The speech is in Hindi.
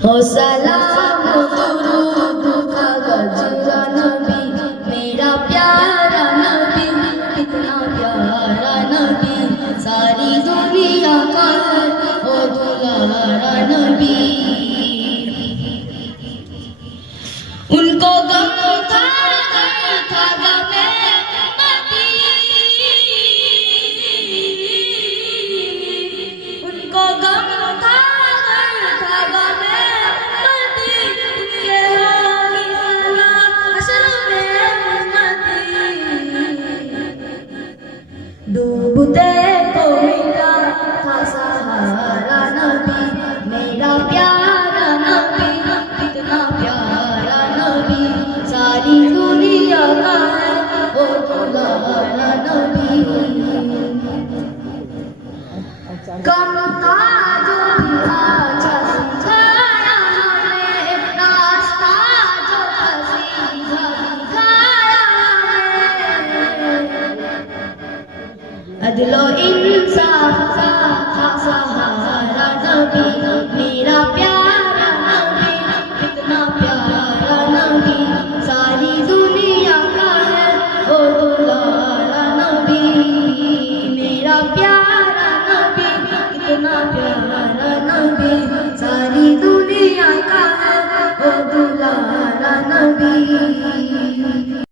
हो सलाम दुरूद का गजरा नबी, मेरा प्यारा नबी, कितना प्यारा नबी, सारी दुनिया का है ओ दुलारा नबी। उनको गम था गमे मदी, उनको गम था गमे मदी, उनके होगी सला हश्र में मदी। डूबते को मिला था सहारा नबी, मेरा प्यारा नबी, कितना प्यारा नबी, सारी दुनिया का है ओ दुलारा नबी। कम था जो भी अच्छा सिखाया हमें, रास्ता जो सीधा दिखाया हमें, अदलो इंसाफ का था सहारा नबी, मेरा प्यारा